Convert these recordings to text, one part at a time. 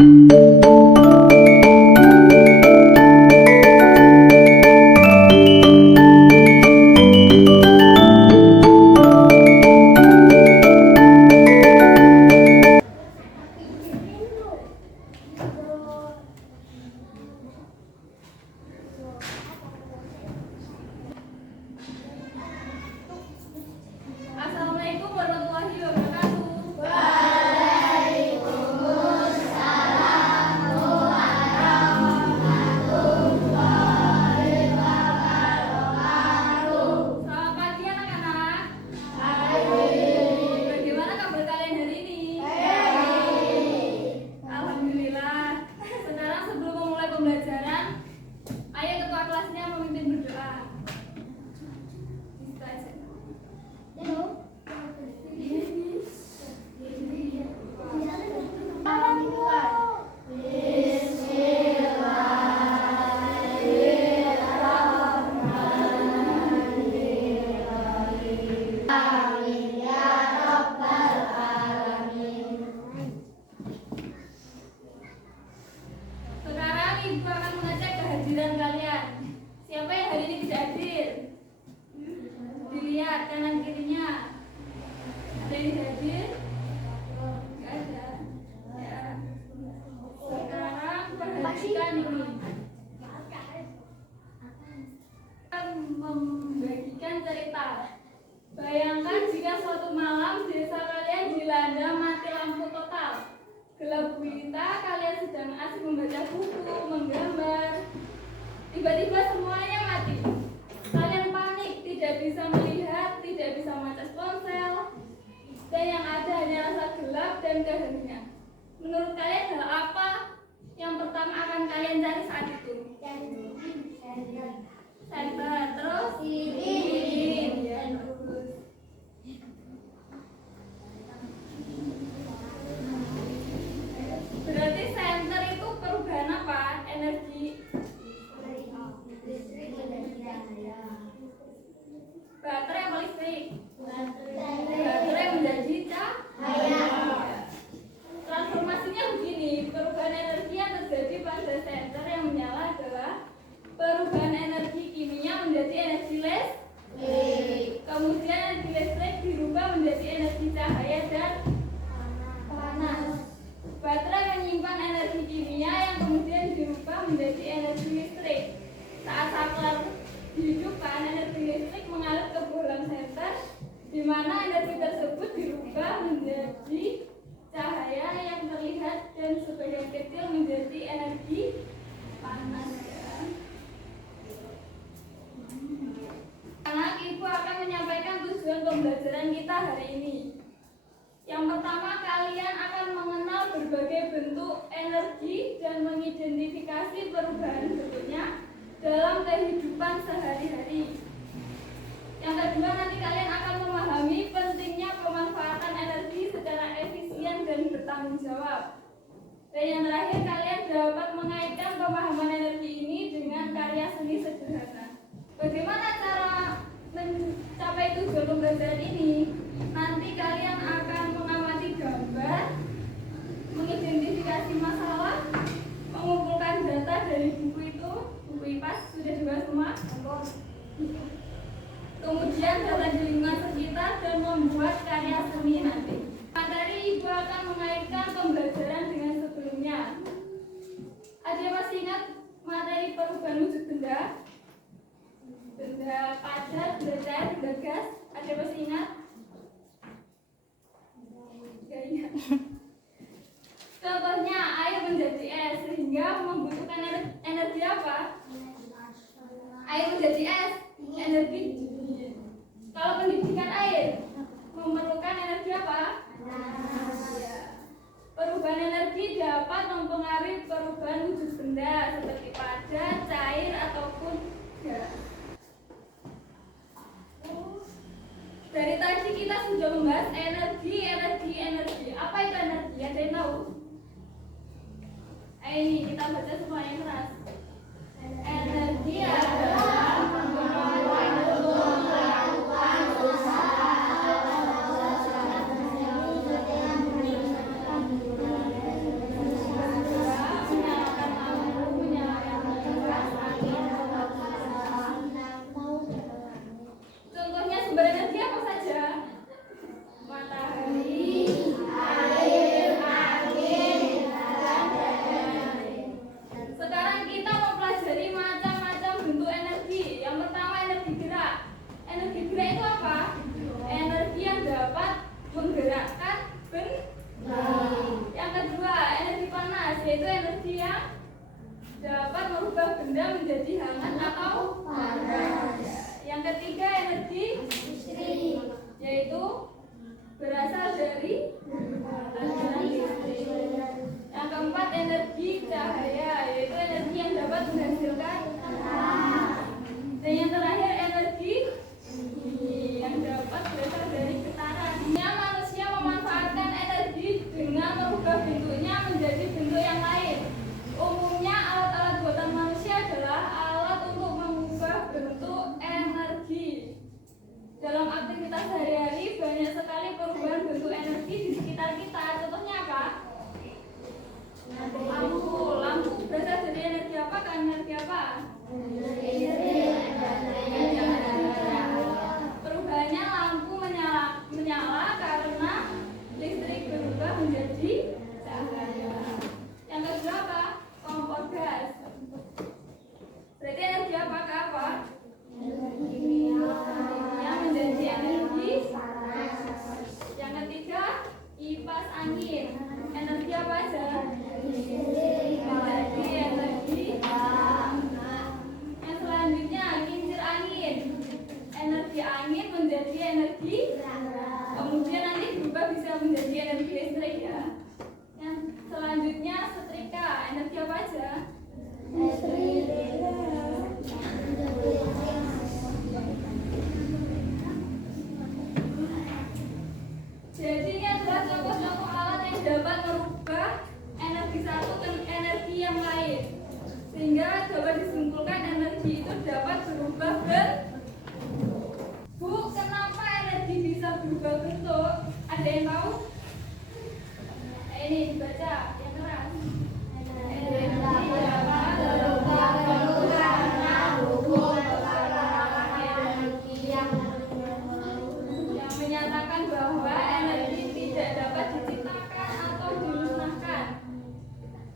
Assalamualaikum warahmatullahi wabarakatuh. Selamat pagi anak-anak. Bagaimana kabar kalian hari ini? Alhamdulillah. Sekarang sebelum memulai pembelajaran, ayo ketua kelasnya memimpin berdoa. Bisa aja. Sekarang ibu akan mengecek kehadiran kalian. Siapa yang hari ini tidak hadir? Dilihat kanan kirinya. Ada yang hadir? Tidak ada. Ya. Sekarang perhatikan ini. Akan membagikan cerita. Bayangkan jika suatu malam desa kalian dilanda mati lampu total. Gelap gulita, kalian sedang asik membaca buku, menggambar. Tiba-tiba semuanya mati. Kalian panik, tidak bisa melihat, tidak bisa mengacas ponsel, dan yang ada hanya rasa gelap dan keheningan. Menurut kalian hal apa yang pertama akan kalian cari saat itu? Senter, terus lilin, ya terus. Berarti senter itu perubahan apa? Energi. Baterai apa listrik? Baterai menjadi cahaya. Transformasinya begini, perubahan energi yang terjadi pada senter yang menyala adalah perubahan energi kimia menjadi energi listrik. Kemudian energi listrik dirubah menjadi energi cahaya dan panas. Baterai menyimpan energi kimia yang kemudian dirubah menjadi energi listrik. Saat saklar dihidupkan, energi listrik mengalir ke bohlam senter, di mana energi tersebut dirubah menjadi cahaya yang terlihat dan sebagian kecil menjadi energi panas. Anak, ibu akan menyampaikan tujuan pembelajaran kita hari ini. Yang pertama, kalian akan mengenal berbagai bentuk energi dan mengidentifikasi perubahan bentuknya dalam kehidupan sehari-hari. Yang kedua, nanti kalian akan memahami pentingnya pemanfaatan energi secara efisien dan bertanggung jawab. Dan yang terakhir, kalian dapat mengaitkan pemahaman energi ini dengan karya seni sederhana. Bagaimana cara mencapai tujuan pembelajaran ini? Nanti kalian akan mengamati gambar, mengidentifikasi masalah, mengumpulkan data dari buku itu, buku IPAS sudah dibahas semua. Kemudian data di lingkungan sekitar dan membuat karya seni nanti. Materi ibu akan mengaitkan pembelajaran dengan sebelumnya. Ada yang masih ingat materi perubahan wujud benda? Benda padat, benda cair, benda gas. Ada yang masih ingat? Gak ingat. Contohnya air menjadi es sehingga membutuhkan energi apa? Air menjadi es, energi. Kalau pendidihkan air memerlukan energi apa? Ya. Perubahan energi dapat mempengaruhi perubahan wujud benda seperti padat, cair ataupun gas. Dari tadi kita sudah membahas energi. Apa itu energi? Ada yang tahu? Ini kita baca semuanya keras. Energi adalah kemampuan untuk melakukan usaha. yaitu energi yang dapat merubah benda menjadi hangat atau panas. Yang ketiga energi listrik, yaitu berasal dari aliran listrik. Yang keempat energi cahaya, yaitu energi yang dapat menghasilkan terang. Dan yang terakhir energi yang dapat berasal dari getaran. Manusia memanfaatkan energi dengan merubah bentuknya menjadi bentuk yang lain. Umumnya alat-alat buatan manusia adalah alat untuk mengubah bentuk energi. Dalam aktivitas sehari-hari banyak sekali perubahan bentuk energi di sekitar kita. Contohnya apa? Lampu berasal dari energi apa? Energi apa? Perubahannya lampu menyala karena listrik berubah menjadi cahaya. Yang kedua apa? Kompor gas. Berarti energi apa ke apa? Yang menjadi energi panas. Yang ketiga kipas angin. Energi apa aja? Energi yang selanjutnya kincir angin. Energi angin menjadi energi, kemudian nanti berubah bisa menjadi energi listrik ya. Yang selanjutnya setrika. Energi apa aja? Jadi ini adalah contoh-contoh alat yang dapat merubah energi satu ke energi yang lain, sehingga dapat disimpulkan energi itu dapat berubah bentuk. Bu, kenapa energi bisa berubah bentuk? Ada yang tahu? Ini dibaca yang keras. Energi dapat berubah bentuk karena hukum energi yang menyatakan bahwa energi tidak dapat diciptakan atau dimusnahkan,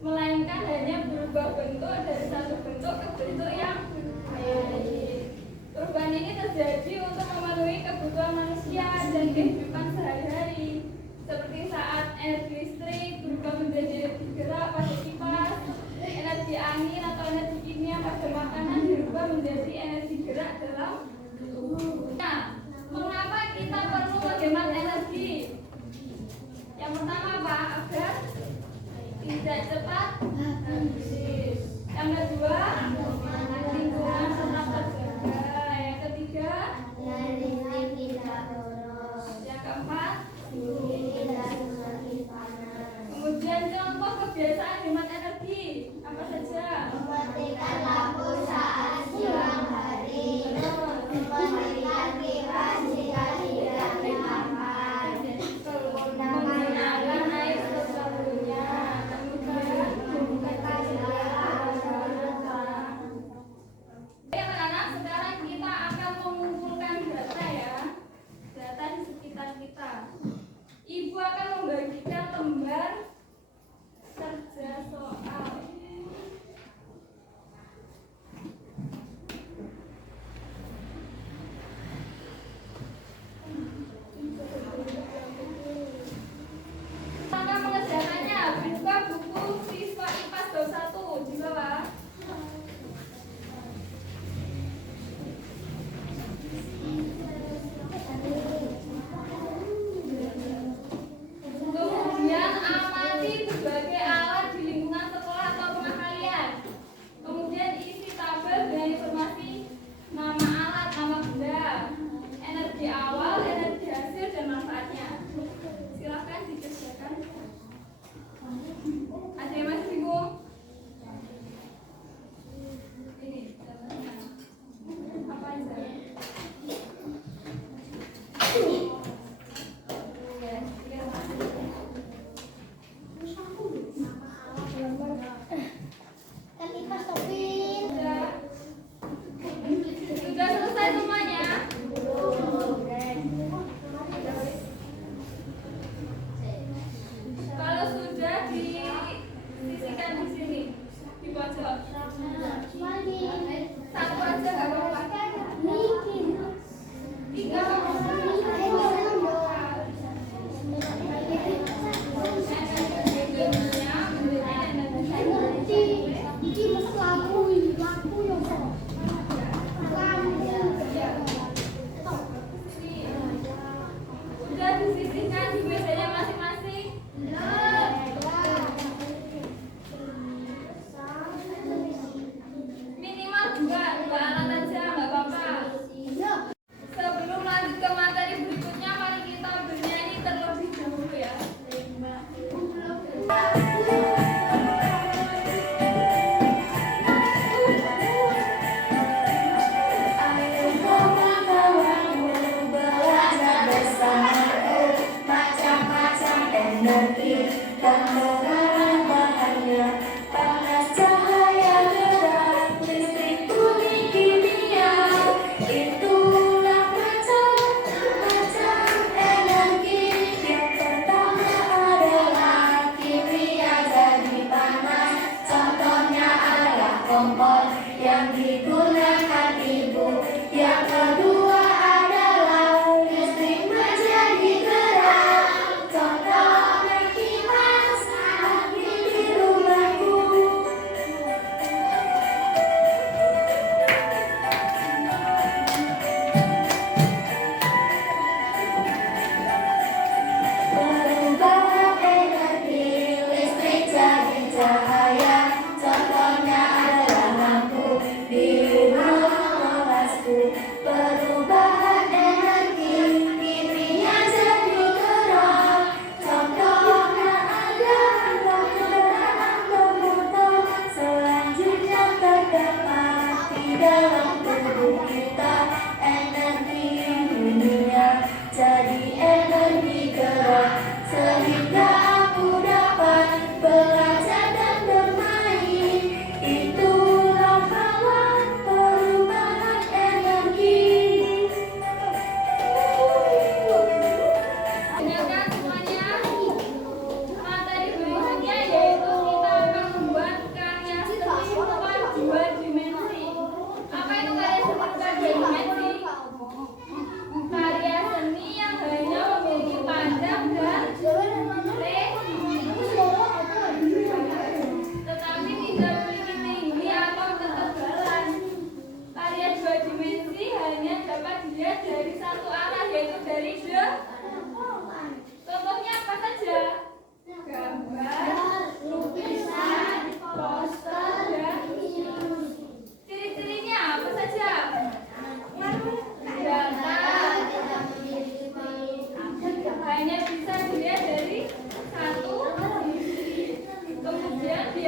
melainkan hanya berubah bentuk dari satu bentuk ke bentuk yang lain. Perubahan ini terjadi untuk memenuhi kebutuhan manusia dan kehidupan sehari-hari, seperti saat energi listrik berubah menjadi energi gerak pada kipas, energi angin atau energi kimia pada makanan berubah menjadi energi gerak dalam tubuh. Nah, mengapa kita perlu menghemat energi? Yang pertama apa? Agar tidak cepat habis. Yang kedua, lingkungan tetap terjaga. Yang ketiga, yang keempat, kemudian contoh kebiasaan hemat energi apa saja? Mematikan lampu saat siang hari, mematikan kipas jika tidak dimakan, Menggunakan air seperlunya, kemudian membuka jendela agar terang. Oke anak-anak, sekarang kita akan mengumpulkan data ya, data di sekitar kita. Ibu akan membagikan lembar kerja soal.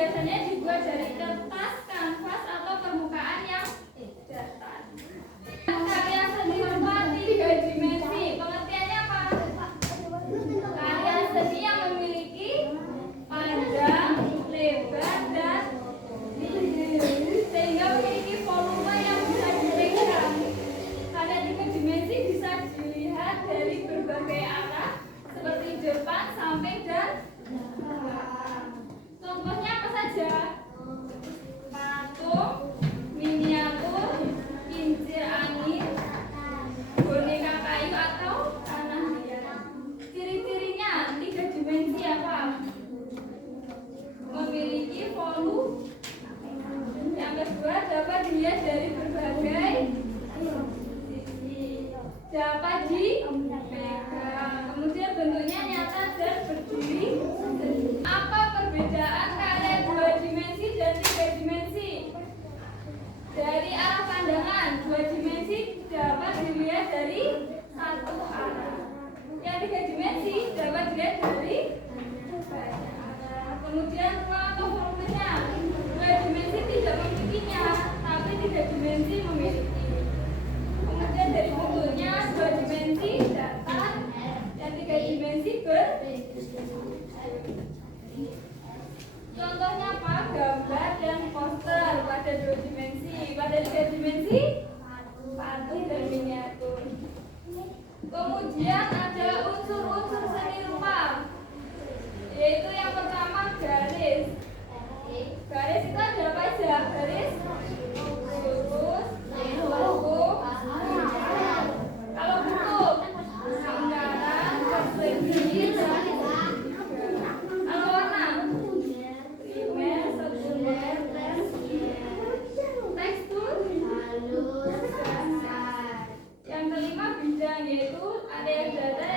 biasanya dibuat dari kertas, kanvas, atau permukaan yang datar. Karya seni merpati 3 dimensi, pengertiannya apa? Karya seni yang memiliki panjang, lebar, dan sehingga memiliki volume yang bisa dipegang. Karya 3 dimensi bisa dilihat dari berbagai arah seperti depan, samping, dan belakang. Contohnya apa saja? Patung, miniatur, kincir angin, boneka kayu, atau tanah liat. Ciri-cirinya 3 dimensi apa? Memiliki volume. Yang kedua, dapat dilihat dari berbagai sisi, dapat dipegang, kemudian bentuknya nyata dan berdiri. Apa perbedaan karya 2 dimensi dan 3 dimensi? Dari arah pandangan, 2 dimensi dapat dilihat dari satu arah. Yang 3 dimensi dapat dilihat dari banyak arah. Kemudian ruang atau volumenya, 2 dimensi tidak memilikinya, tapi 3 dimensi memiliki. Kemudian dari bentuknya, 2 dimensi datar, yang 3 dimensi Contohnya apa? Gambar dan poster pada 2 dimensi. Pada 3 dimensi, patung dan miniatur. Kemudian ada unsur-unsur seni rupa, yaitu yang pertama garis. Garis itu ada apa aja? Garis lurus, lengkung, kalau bentuk lingkaran, persegi, dan kalau warna primer, sekunder, tersier. Tekstur halus, kasar. Yang kelima bidang, yaitu area data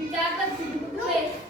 Dicatat di buku tulis.